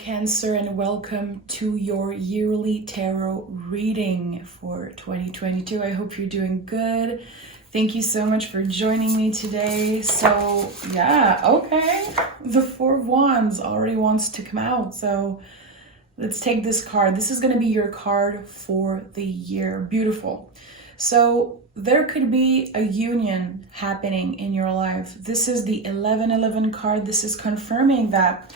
Cancer, and welcome to your yearly tarot reading for 2022. I hope you're doing good. Thank you so much for joining me today. So yeah, okay, the Four of Wands already wants to come out, so let's take this card. This is going to be your card for the year. Beautiful. So there could be a union happening in your life. This is the 1111 card. This is confirming that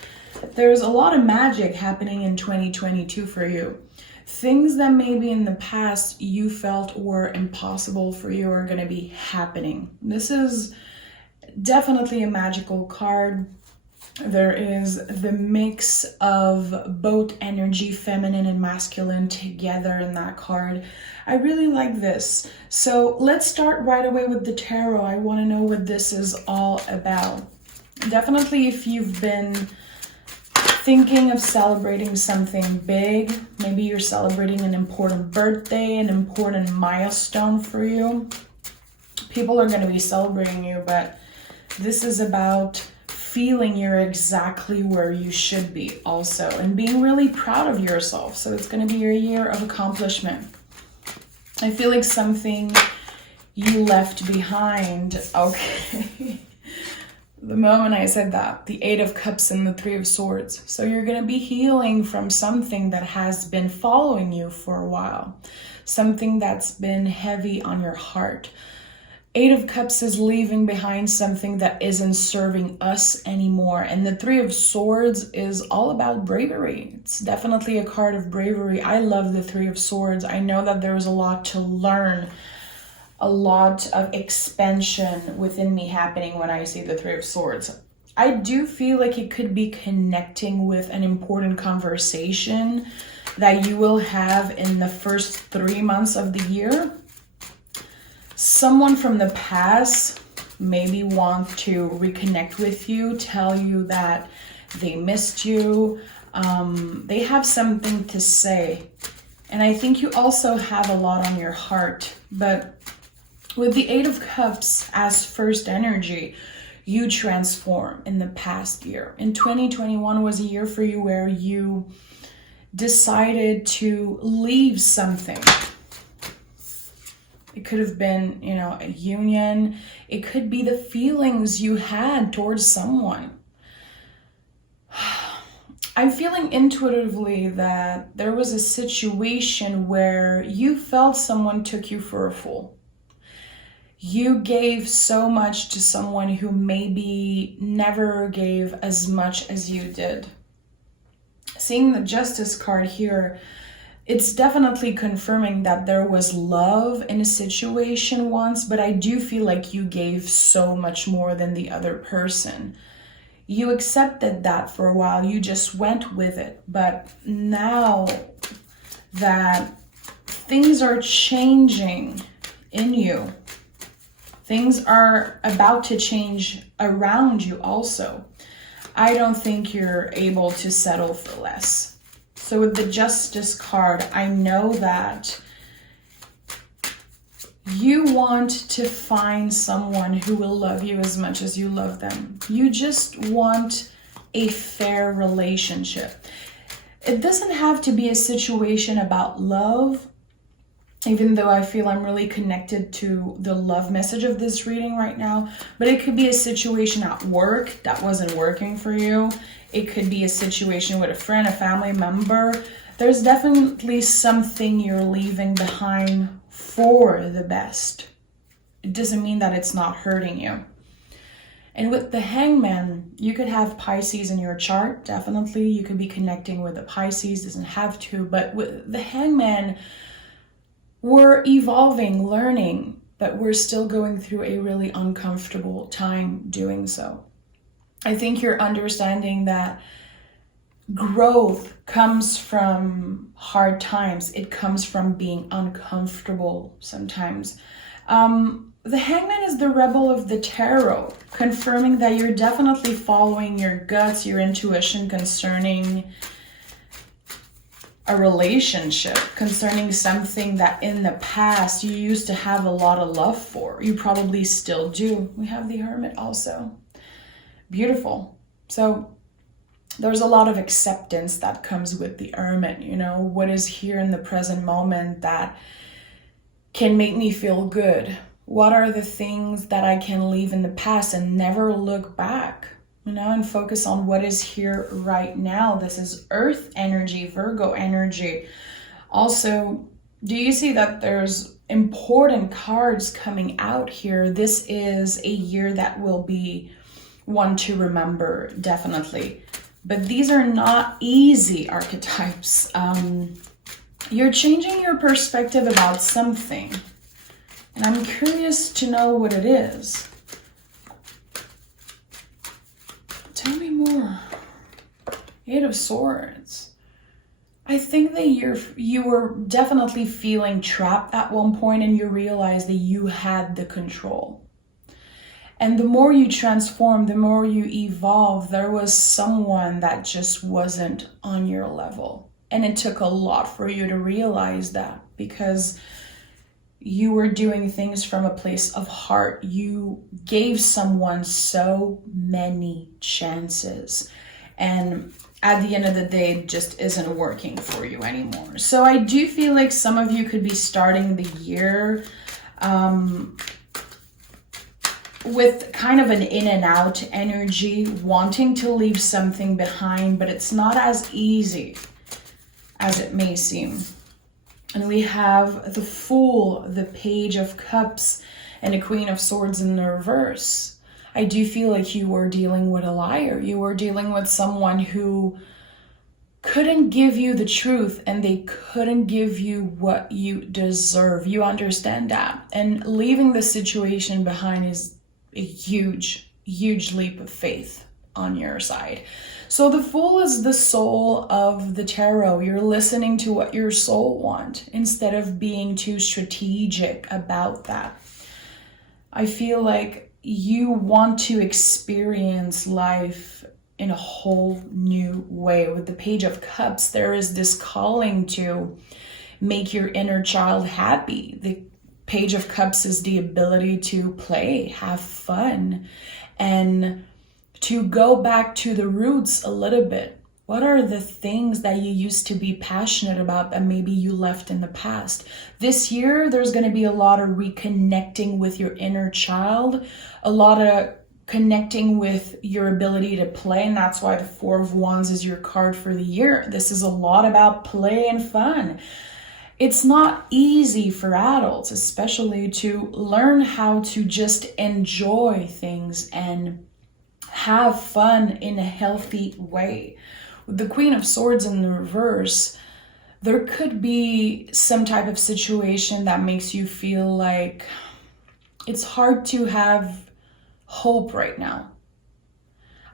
there's a lot of magic happening in 2022 for you. Things that maybe in the past you felt were impossible for you are going to be happening. This is definitely a magical card. There is the mix of both energy, feminine and masculine, together in that card. I really like this. So let's start right away with the tarot. I want to know what this is all about. Definitely, if you've been thinking of celebrating something big, maybe you're celebrating an important birthday, an important milestone for you, people are going to be celebrating you, but this is about feeling you're exactly where you should be also, and being really proud of yourself. So it's going to be your year of accomplishment. I feel like something you left behind. Okay. The moment I said that, the Eight of Cups and the Three of Swords. So you're going to be healing from something that has been following you for a while. Something that's been heavy on your heart. Eight of Cups is leaving behind something that isn't serving us anymore. And the Three of Swords is all about bravery. It's definitely a card of bravery. I love the Three of Swords. I know that there's a lot to learn, a lot of expansion within me happening when I see the Three of Swords. I do feel like it could be connecting with an important conversation that you will have in the first 3 months of the year. Someone from the past maybe want to reconnect with you, tell you that they missed you. They have something to say. And I think you also have a lot on your heart. But with the Eight of Cups as first energy, you transform in the past year. In 2021 was a year for you where you decided to leave something. It could have been, a union. It could be the feelings you had towards someone. I'm feeling intuitively that there was a situation where you felt someone took you for a fool. You gave so much to someone who maybe never gave as much as you did. Seeing the Justice card here, it's definitely confirming that there was love in a situation once, but I do feel like you gave so much more than the other person. You accepted that for a while, you just went with it. But now that things are changing in you, things are about to change around you also, I don't think you're able to settle for less. So with the Justice card, I know that you want to find someone who will love you as much as you love them. You just want a fair relationship. It doesn't have to be a situation about love, even though I feel I'm really connected to the love message of this reading right now. But it could be a situation at work that wasn't working for you. It could be a situation with a friend, a family member. There's definitely something you're leaving behind for the best. It doesn't mean that it's not hurting you. And with the Hangman, you could have Pisces in your chart. Definitely, you could be connecting with a Pisces. Doesn't have to. But with the Hangman, we're evolving, learning, but we're still going through a really uncomfortable time doing so. I think you're understanding that growth comes from hard times. It comes from being uncomfortable sometimes. The Hangman is the rebel of the tarot, confirming that you're definitely following your guts, your intuition concerning a relationship, concerning something that in the past you used to have a lot of love for. You probably still do. We have the Hermit also. Beautiful. So there's a lot of acceptance that comes with the Hermit, you know, what is here in the present moment that can make me feel good? What are the things that I can leave in the past and never look back, you know, and focus on what is here right now? This is Earth energy, Virgo energy. Also, do you see that there's important cards coming out here? This is a year that will be one to remember, definitely. But these are not easy archetypes. You're changing your perspective about something. And I'm curious to know what it is. Tell me more. Eight of Swords. I think that you were definitely feeling trapped at one point, and you realized that you had the control. And the more you transform, the more you evolve, there was someone that just wasn't on your level. And it took a lot for you to realize that, because you were doing things from a place of heart. You gave someone so many chances. And at the end of the day, it just isn't working for you anymore. So I do feel like some of you could be starting the year with kind of an in and out energy, wanting to leave something behind, but it's not as easy as it may seem. And we have the Fool, the Page of Cups, and the Queen of Swords in the reverse. I do feel like you were dealing with a liar. You were dealing with someone who couldn't give you the truth, and they couldn't give you what you deserve. You understand that. And leaving the situation behind is a huge, huge leap of faith on your side. So the Fool is the soul of the tarot. You're listening to what your soul wants instead of being too strategic about that. I feel like you want to experience life in a whole new way. With the Page of Cups, there is this calling to make your inner child happy. The Page of Cups is the ability to play, have fun, and to go back to the roots a little bit. What are the things that you used to be passionate about that maybe you left in the past? This year, there's going to be a lot of reconnecting with your inner child, a lot of connecting with your ability to play, and that's why the Four of Wands is your card for the year. This is a lot about play and fun. It's not easy for adults, especially, to learn how to just enjoy things and have fun in a healthy way. With the Queen of Swords in the reverse, there could be some type of situation that makes you feel like it's hard to have hope right now.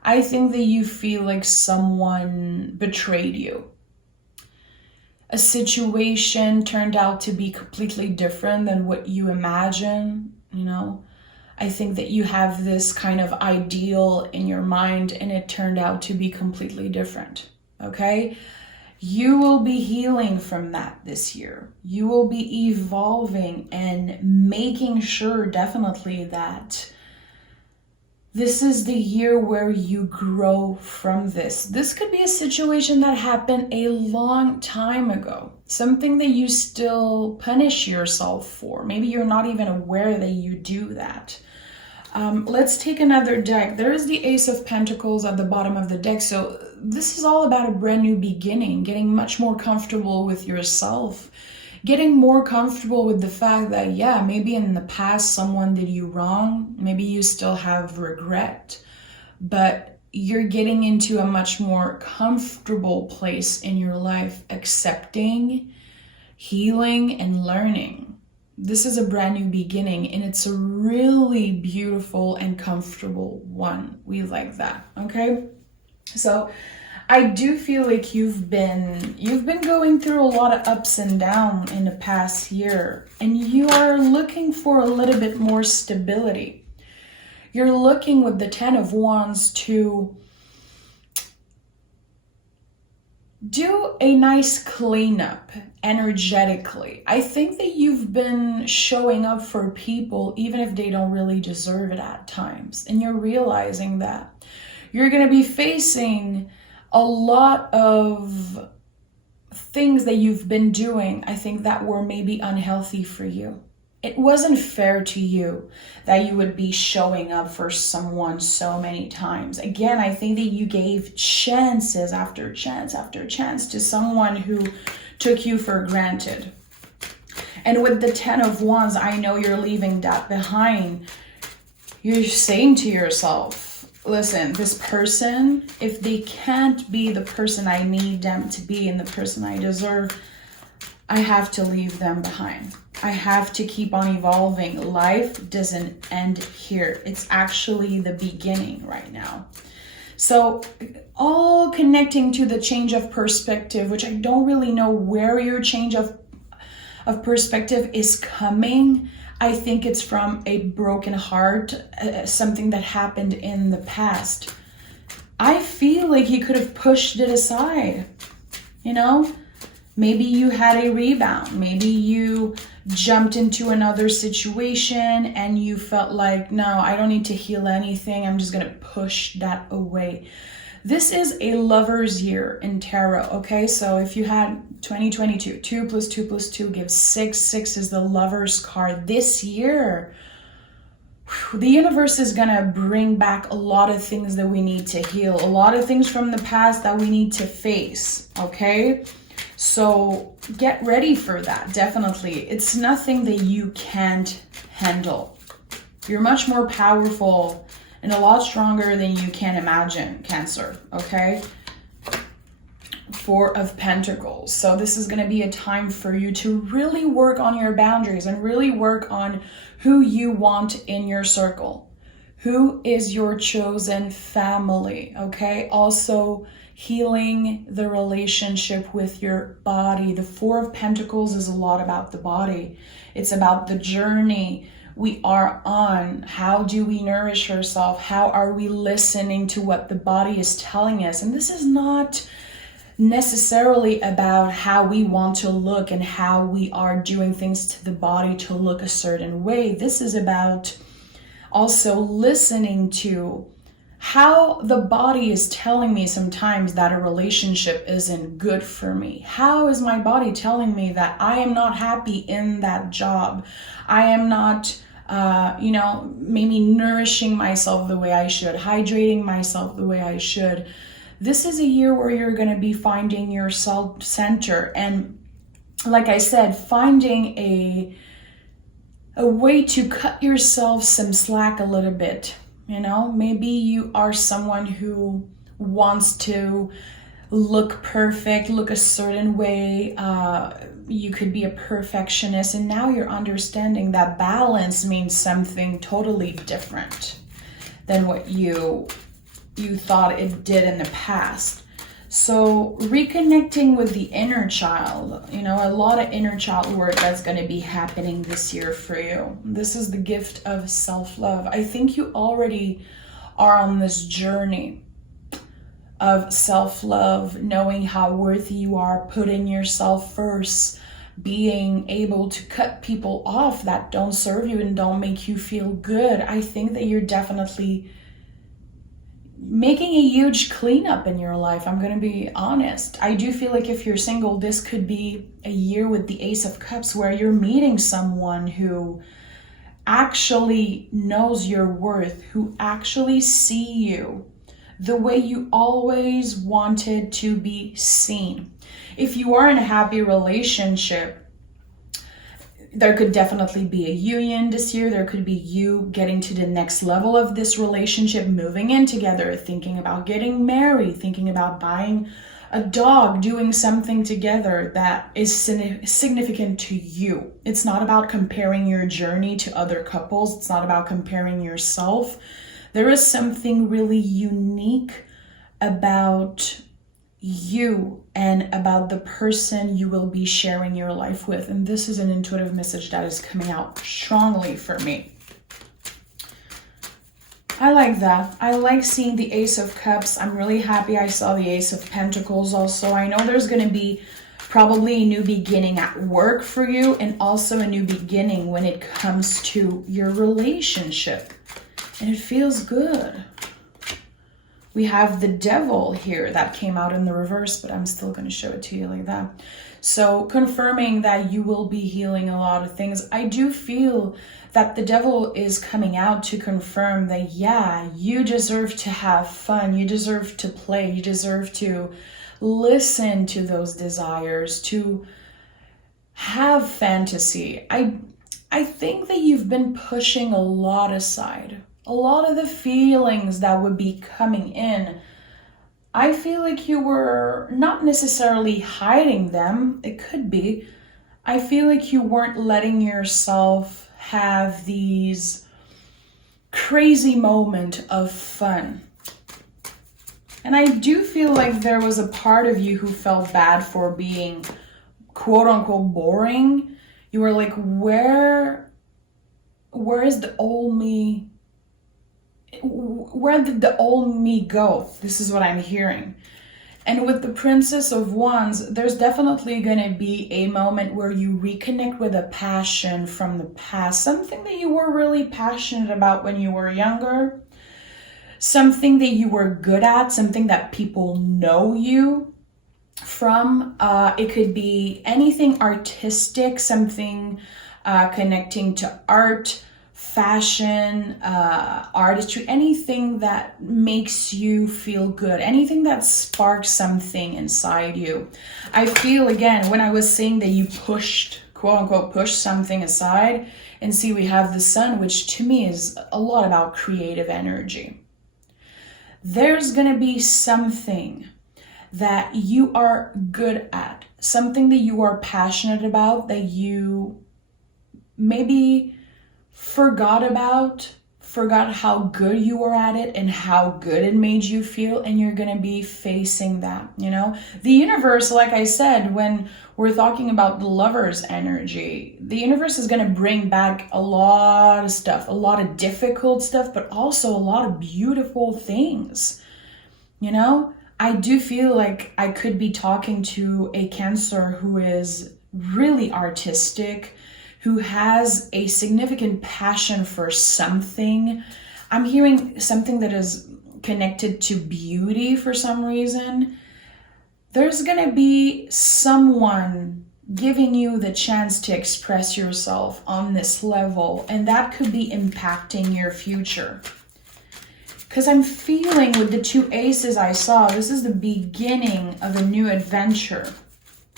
I think that you feel like someone betrayed you. A situation turned out to be completely different than what you imagine, you know. I think that you have this kind of ideal in your mind, and it turned out to be completely different, okay? You will be healing from that this year. You will be evolving and making sure definitely that this is the year where you grow from this. This could be a situation that happened a long time ago. Something that you still punish yourself for. Maybe you're not even aware that you do that. Let's take another deck. There's the Ace of Pentacles at the bottom of the deck. So this is all about a brand new beginning, getting much more comfortable with yourself, getting more comfortable with the fact that, yeah, maybe in the past someone did you wrong. Maybe you still have regret, but you're getting into a much more comfortable place in your life, accepting, healing, and learning. This is a brand new beginning, and it's a really beautiful and comfortable one. We like that, okay? So I do feel like you've been going through a lot of ups and downs in the past year, and you are looking for a little bit more stability. You're looking with the Ten of Wands to do a nice cleanup energetically. I think that you've been showing up for people even if they don't really deserve it at times, and you're realizing that you're going to be facing a lot of things that you've been doing, I think, that were maybe unhealthy for you. It wasn't fair to you that you would be showing up for someone so many times. Again, I think that you gave chances after chance after chance to someone who took you for granted. And with the 10 of Wands, I know you're leaving that behind. You're saying to yourself, listen, this person, if they can't be the person I need them to be and the person I deserve, I have to leave them behind. I have to keep on evolving. Life doesn't end here. It's actually the beginning right now. So all connecting to the change of perspective, which I don't really know where your change of perspective is coming. I think it's from a broken heart, something that happened in the past. I feel like you could have pushed it aside, you know? Maybe you had a rebound. Maybe you jumped into another situation and you felt like, no, I don't need to heal anything. I'm just going to push that away. This is a lover's year in tarot, okay? So if you had 2022, 2 + 2 + 2 gives 6. 6 is the lover's card. This year, the universe is going to bring back a lot of things that we need to heal. A lot of things from the past that we need to face, okay? So get ready for that, definitely. It's nothing that you can't handle. You're much more powerful and a lot stronger than you can imagine, Cancer, okay? 4 of Pentacles. So this is going to be a time for you to really work on your boundaries and really work on who you want in your circle. Who is your chosen family, okay? Also, healing the relationship with your body. The 4 of Pentacles is a lot about the body. It's about the journey we are on. How do we nourish ourselves? How are we listening to what the body is telling us? And this is not necessarily about how we want to look and how we are doing things to the body to look a certain way. This is about also listening to how the body is telling me sometimes that a relationship isn't good for me. How is my body telling me that I am not happy in that job? I am not, maybe nourishing myself the way I should, hydrating myself the way I should. This is a year where you're going to be finding your self-center. And like I said, finding a way to cut yourself some slack a little bit. You know, maybe you are someone who wants to look perfect, look a certain way. You could be a perfectionist, and now you're understanding that balance means something totally different than what you thought it did in the past. So reconnecting with the inner child, a lot of inner child work that's going to be happening this year for you. This is the gift of self-love. I think you already are on this journey of self-love, knowing how worthy you are, putting yourself first, being able to cut people off that don't serve you and don't make you feel good. I think that you're definitely making a huge cleanup in your life. I'm going to be honest. I do feel like if you're single, this could be a year with the Ace of Cups where you're meeting someone who actually knows your worth, who actually see you the way you always wanted to be seen. If you are in a happy relationship, there could definitely be a union this year. There could be you getting to the next level of this relationship, moving in together, thinking about getting married, thinking about buying a dog, doing something together that is significant to you. It's not about comparing your journey to other couples. It's not about comparing yourself. There is something really unique about you and about the person you will be sharing your life with. And this is an intuitive message that is coming out strongly for me. I like that. I like seeing the Ace of Cups. I'm really happy I saw the Ace of Pentacles also. I know there's going to be probably a new beginning at work for you, and also a new beginning when it comes to your relationship. And it feels good. We have the devil here that came out in the reverse, but I'm still going to show it to you like that. So confirming that you will be healing a lot of things. I do feel that the devil is coming out to confirm that, yeah, you deserve to have fun. You deserve to play. You deserve to listen to those desires, to have fantasy. I think that you've been pushing a lot aside. A lot of the feelings that would be coming in, I feel like you were not necessarily hiding them. It could be. I feel like you weren't letting yourself have these crazy moment of fun. And I do feel like there was a part of you who felt bad for being quote unquote boring. You were like, where is the old me? Where did the old me go? This is what I'm hearing. And with the Princess of Wands, there's definitely going to be a moment where you reconnect with a passion from the past, something that you were really passionate about when you were younger, something that you were good at, something that people know you from. It could be anything artistic, something connecting to art, fashion, artistry, anything that makes you feel good, anything that sparks something inside you. I feel, again, when I was saying that you pushed, quote unquote, pushed something aside, and see, we have the sun, which to me is a lot about creative energy. There's gonna be something that you are good at, something that you are passionate about, that you maybe forgot how good you were at it and how good it made you feel, and you're going to be facing that, you know? The universe, like I said, when we're talking about the Lover's energy, the universe is going to bring back a lot of stuff, a lot of difficult stuff, but also a lot of beautiful things, you know? I do feel like I could be talking to a Cancer who is really artistic, who has a significant passion for something. I'm hearing something that is connected to beauty for some reason. There's gonna be someone giving you the chance to express yourself on this level, and that could be impacting your future. Because I'm feeling with the two aces I saw, this is the beginning of a new adventure.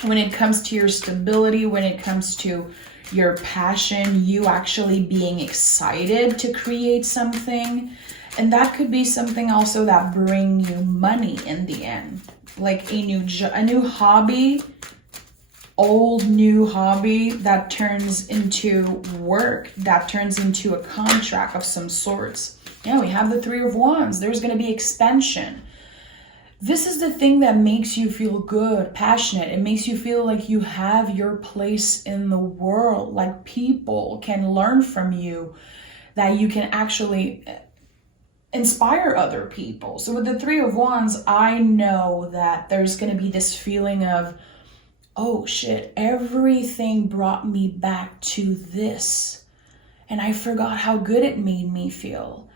When it comes to your stability, when it comes to your passion, you actually being excited to create something. And that could be something also that bring you money in the end. Like a new hobby, old new hobby that turns into work, that turns into a contract of some sorts. Yeah, we have the Three of Wands. There's going to be expansion. This is the thing that makes you feel good, passionate. It makes you feel like you have your place in the world, like people can learn from you, that you can actually inspire other people. So with the Three of Wands, I know that there's going to be this feeling of, oh shit, everything brought me back to this. And I forgot how good it made me feel.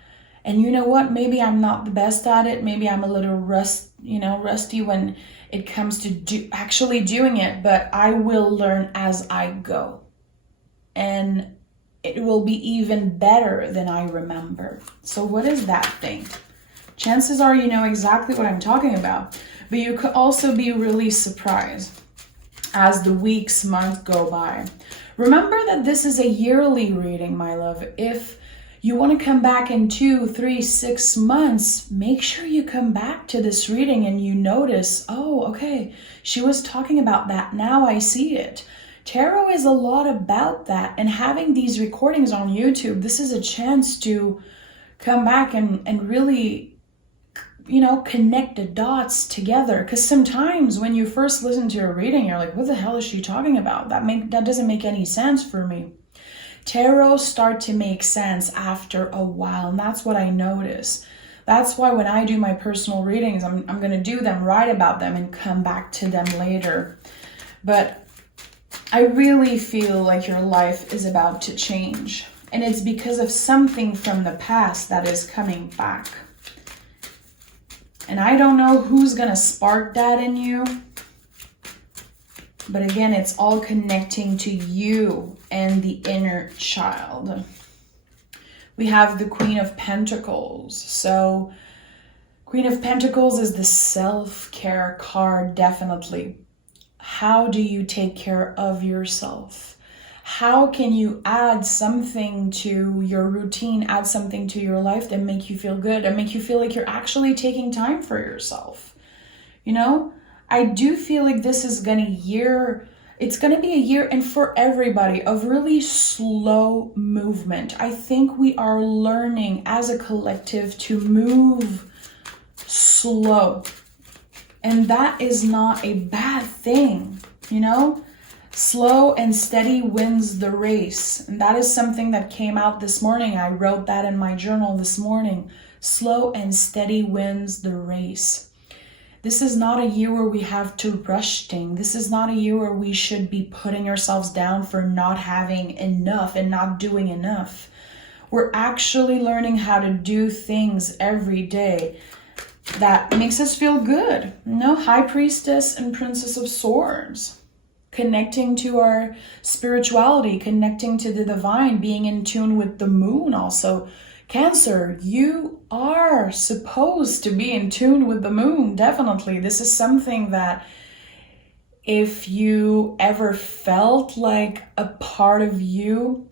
And you know what? Maybe I'm not the best at it. Maybe I'm a little rusty when it comes to actually doing it. But I will learn as I go. And it will be even better than I remember. So what is that thing? Chances are you know exactly what I'm talking about. But you could also be really surprised as the weeks, months go by. Remember that this is a yearly reading, my love. If you want to come back in 2, 3, 6 months, make sure you come back to this reading and you notice, oh, okay, she was talking about that. Now I see it. Tarot is a lot about that. And having these recordings on YouTube, this is a chance to come back and really, you know, connect the dots together. Because sometimes when you first listen to a reading, you're like, what the hell is she talking about? That doesn't make any sense for me. Tarot start to make sense after a while, and that's what I notice. That's why when I do my personal readings, I'm going to do them, write about them, and come back to them later. But I really feel like your life is about to change, and it's because of something from the past that is coming back. And I don't know who's going to spark that in you. But again, it's all connecting to you and the inner child. We have the Queen of Pentacles. So Queen of Pentacles is the self-care card, definitely. How do you take care of yourself? How can you add something to your routine, add something to your life that make you feel good and make you feel like you're actually taking time for yourself? You know, I do feel like this is it's going to be a year, and for everybody, of really slow movement. I think we are learning as a collective to move slow. And that is not a bad thing, you know? Slow and steady wins the race. And that is something that came out this morning. I wrote that in my journal this morning. Slow and steady wins the race. This is not a year where we have to rush things. This is not a year where we should be putting ourselves down for not having enough and not doing enough. We're actually learning how to do things every day that makes us feel good. You know, High Priestess and Princess of Swords. Connecting to our spirituality, connecting to the divine, being in tune with the moon also. Cancer, you are supposed to be in tune with the moon, definitely. This is something that if you ever felt like a part of you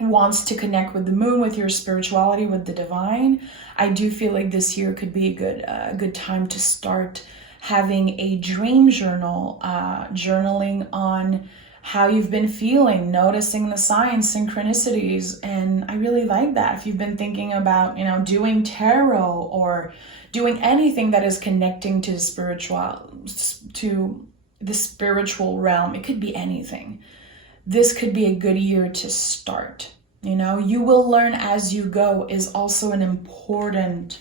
wants to connect with the moon, with your spirituality, with the divine, I do feel like this year could be a good time to start having a dream journal, journaling on how you've been feeling, noticing the signs, synchronicities. And I really like that. If you've been thinking about, you know, doing tarot or doing anything that is connecting to the spiritual realm, it could be anything. This could be a good year to start. You know, you will learn as you go is also an important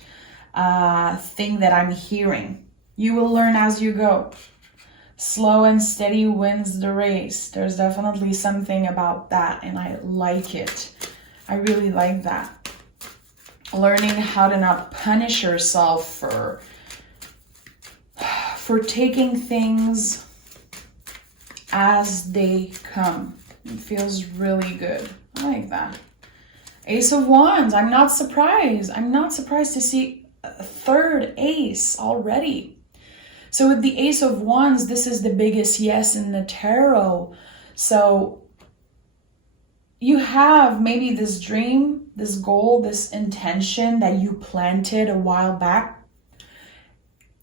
thing that I'm hearing. You will learn as you go. Slow and steady wins the race. There's definitely something about that, and I like it. I really like that. Learning how to not punish yourself for taking things as they come. It feels really good. I like that. Ace of Wands. I'm not surprised. I'm not surprised to see a third ace already. So with the Ace of Wands, this is the biggest yes in the tarot. So you have maybe this dream, this goal, this intention that you planted a while back.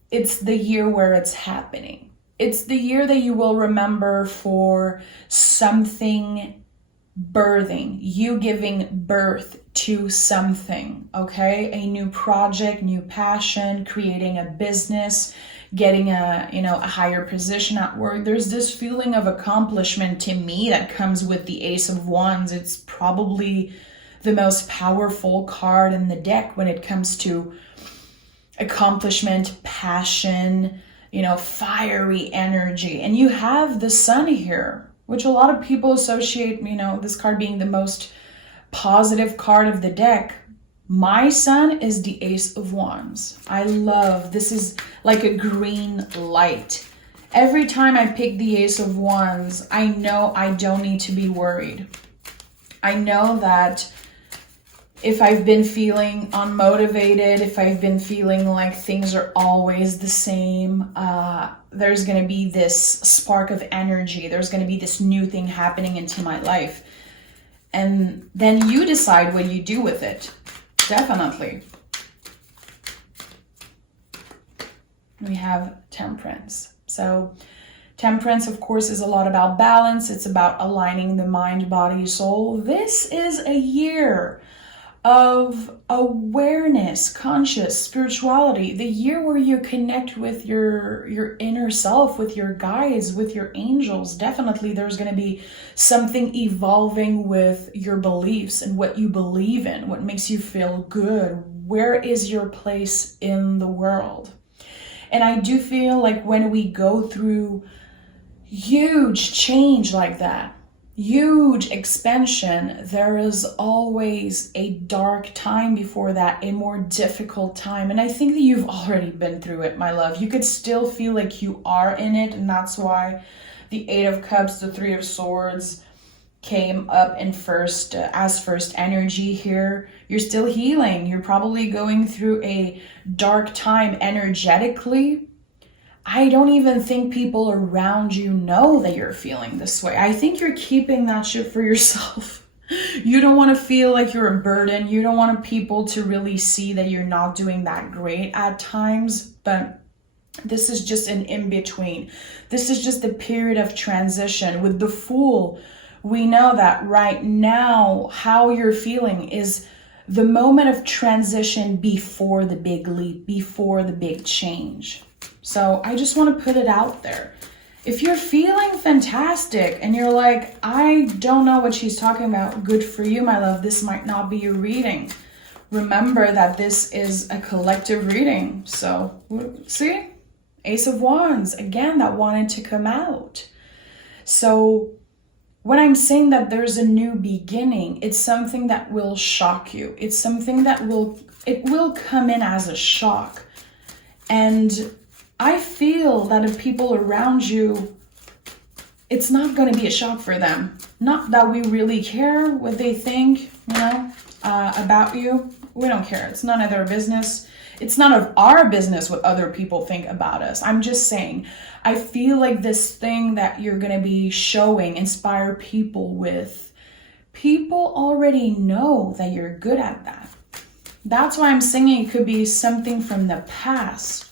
It's the year where it's happening. It's the year that you will remember for something birthing, you giving birth to something, okay? A new project, new passion, creating a business, getting a higher position at work. There's this feeling of accomplishment to me that comes with the Ace of Wands. It's probably the most powerful card in the deck when it comes to accomplishment, passion, fiery energy. And you have the Sun here, which a lot of people associate, this card being the most positive card of the deck. My Sun is the Ace of Wands. I love, this is like a green light. Every time I pick the Ace of Wands, I know I don't need to be worried. I know that if I've been feeling unmotivated, if I've been feeling like things are always the same, there's going to be this spark of energy. There's going to be this new thing happening into my life. And then you decide what you do with it. Definitely. We have Temperance. So Temperance, of course, is a lot about balance. It's about aligning the mind, body, soul. This is a year of awareness, conscious spirituality, the year where you connect with your inner self, with your guides, with your angels. Definitely there's going to be something evolving with your beliefs and what you believe in, what makes you feel good. Where is your place in the world? And I do feel like when we go through huge change like that, huge expansion, there is always a dark time before that, a more difficult time. And I think that you've already been through it, my love. You could still feel like you are in it. And that's why the Eight of Cups, the Three of Swords came up in first, as first energy here. You're still healing. You're probably going through a dark time energetically. I don't even think people around you know that you're feeling this way. I think you're keeping that shit for yourself. You don't want to feel like you're a burden. You don't want people to really see that you're not doing that great at times. But this is just an in-between. This is just a period of transition. With the Fool, we know that right now, how you're feeling is the moment of transition before the big leap, before the big change. So I just want to put it out there. If you're feeling fantastic and you're like, I don't know what she's talking about, good for you, my love. This might not be your reading. Remember that this is a collective reading. So see, Ace of Wands, again, that wanted to come out. So when I'm saying that there's a new beginning, it's something that will shock you. It's something that will come in as a shock. And I feel that if people around you, it's not going to be a shock for them. Not that we really care what they think, about you. We don't care. It's none of their business. It's none of our business what other people think about us. I'm just saying, I feel like this thing that you're going to be showing, inspire people with, people already know that you're good at that. That's why I'm saying it could be something from the past.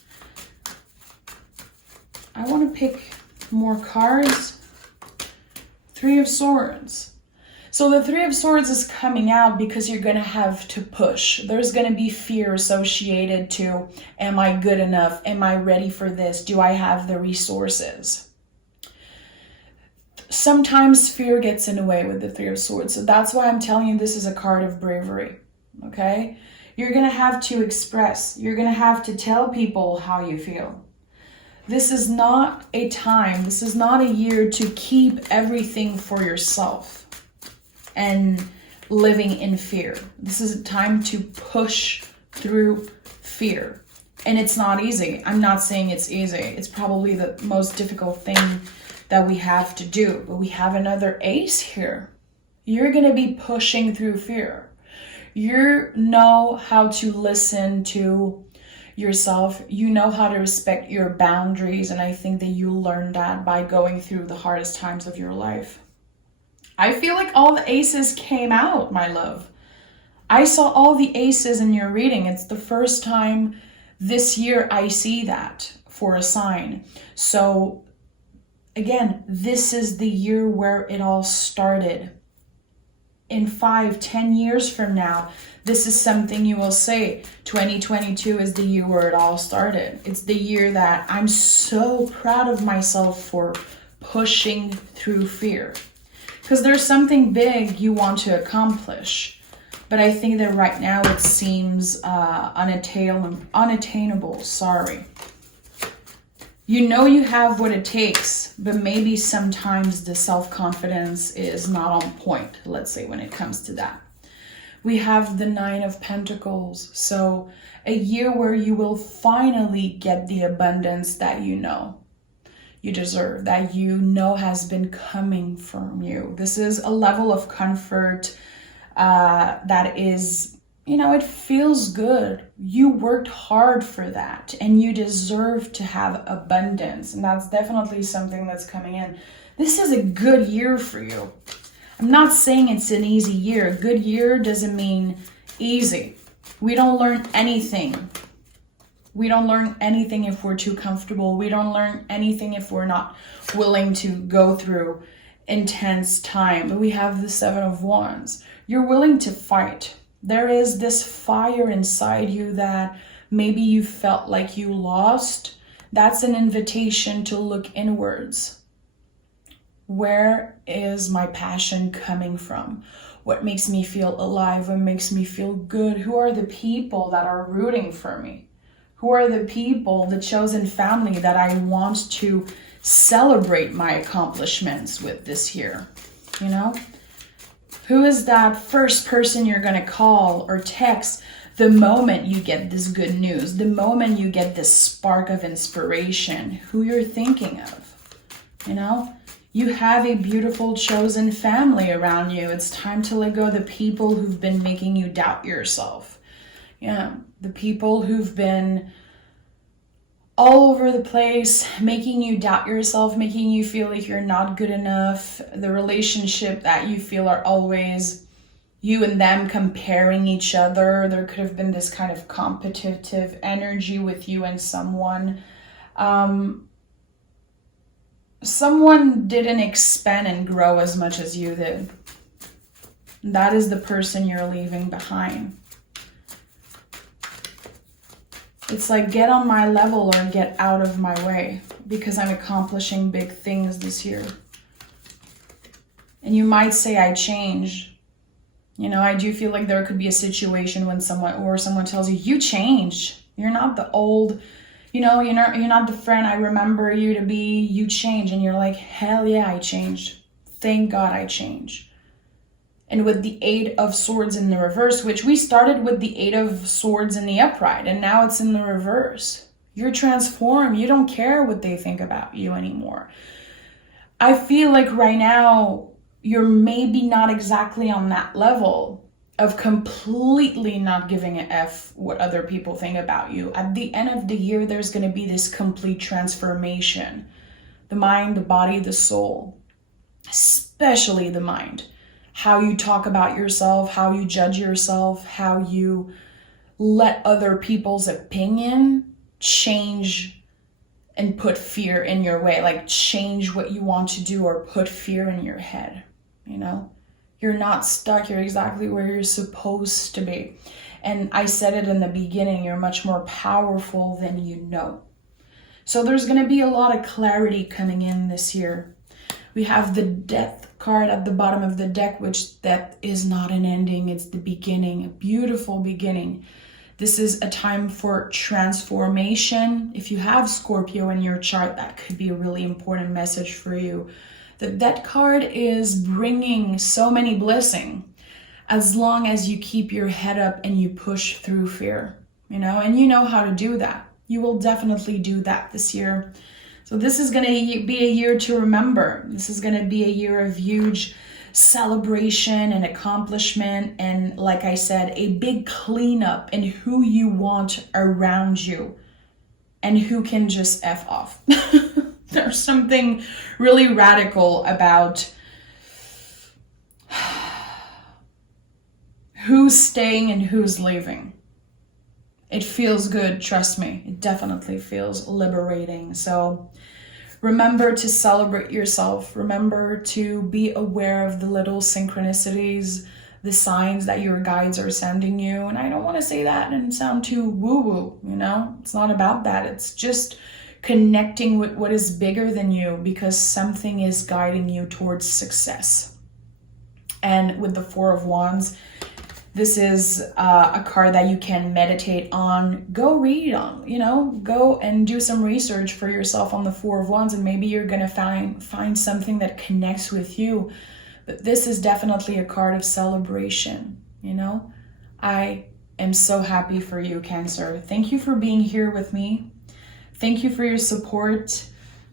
I want to pick more cards. Three of Swords. So the Three of Swords is coming out because you're going to have to push. There's going to be fear associated to, am I good enough? Am I ready for this? Do I have the resources? Sometimes fear gets in the way with the Three of Swords. So that's why I'm telling you this is a card of bravery. Okay? You're going to have to express. You're going to have to tell people how you feel. This is not a time, this is not a year to keep everything for yourself and living in fear. This is a time to push through fear. And it's not easy. I'm not saying it's easy. It's probably the most difficult thing that we have to do. But we have another ace here. You're going to be pushing through fear. You know how to listen to yourself. You know how to respect your boundaries. And I think that you learned that by going through the hardest times of your life. I feel like all the aces came out, my love. I saw all the aces in your reading. It's the first time this year I see that for a sign. So again, this is the year where it all started. In 5-10 years from now, this is something you will say. 2022 is the year where it all started. It's the year that I'm so proud of myself for pushing through fear. Because there's something big you want to accomplish. But I think that right now it seems unattainable. Sorry. You know you have what it takes, but maybe sometimes the self-confidence is not on point, let's say, when it comes to that. We have the Nine of Pentacles. So a year where you will finally get the abundance that you know you deserve, that you know has been coming from you. This is a level of comfort that is, it feels good. You worked hard for that and you deserve to have abundance. And that's definitely something that's coming in. This is a good year for you. I'm not saying it's an easy year. A good year doesn't mean easy. We don't learn anything. We don't learn anything if we're too comfortable. We don't learn anything if we're not willing to go through intense time. But we have the Seven of Wands. You're willing to fight. There is this fire inside you that maybe you felt like you lost. That's an invitation to look inwards. Where is my passion coming from? What makes me feel alive? What makes me feel good? Who are the people that are rooting for me? Who are the people, the chosen family that I want to celebrate my accomplishments with this year? you know? Who is that first person you're going to call or text the moment you get this good news, the moment you get this spark of inspiration, who you're thinking of, you know? You have a beautiful chosen family around you. It's time to let go of the people who've been making you doubt yourself. Yeah, the people who've been all over the place, making you doubt yourself, making you feel like you're not good enough. The relationship that you feel are always you and them comparing each other. There could have been this kind of competitive energy with you and someone. Someone didn't expand and grow as much as you did. That is the person you're leaving behind. It's like, get on my level or get out of my way, because I'm accomplishing big things this year. And you might say I changed. You know, I do feel like there could be a situation when someone tells you, you changed. You're not the old, you know, you're not the friend I remember you to be. You changed. And you're like, hell yeah, I changed. Thank God I changed. And with the 8 of Swords in the reverse, which we started with the 8 of Swords in the upright, and now it's in the reverse. You're transformed. You don't care what they think about you anymore. I feel like right now, you're maybe not exactly on that level of completely not giving a F what other people think about you. At the end of the year, there's going to be this complete transformation. The mind, the body, the soul, especially the mind. How you talk about yourself, how you judge yourself, how you let other people's opinion change and put fear in your way, like change what you want to do or put fear in your head, you know? You're not stuck, you're exactly where you're supposed to be. And I said it in the beginning, you're much more powerful than you know. So there's gonna be a lot of clarity coming in this year. We have the Death card at the bottom of the deck, which death is not an ending, it's the beginning, a beautiful beginning. This is a time for transformation. If you have Scorpio in your chart, that could be a really important message for you. The Death card is bringing so many blessings as long as you keep your head up and you push through fear, you know, and you know how to do that. You will definitely do that this year. So this is going to be a year to remember. This is going to be a year of huge celebration and accomplishment. And like I said, a big cleanup in who you want around you and who can just F off. There's something really radical about who's staying and who's leaving. It feels good, trust me. It definitely feels liberating. So remember to celebrate yourself. Remember to be aware of the little synchronicities, the signs that your guides are sending you. And I don't want to say that and sound too woo-woo, you know? It's not about that. It's just connecting with what is bigger than you, because something is guiding you towards success. And with the Four of Wands, this is a card that you can meditate on. Go read on, you know, go and do some research for yourself on the Four of Wands, and maybe you're going to find something that connects with you. But this is definitely a card of celebration, you know. I am so happy for you, Cancer. Thank you for being here with me. Thank you for your support.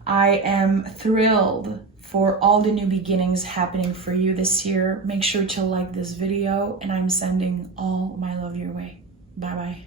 I am thrilled for all the new beginnings happening for you this year. Make sure to like this video, and I'm sending all my love your way. Bye-bye.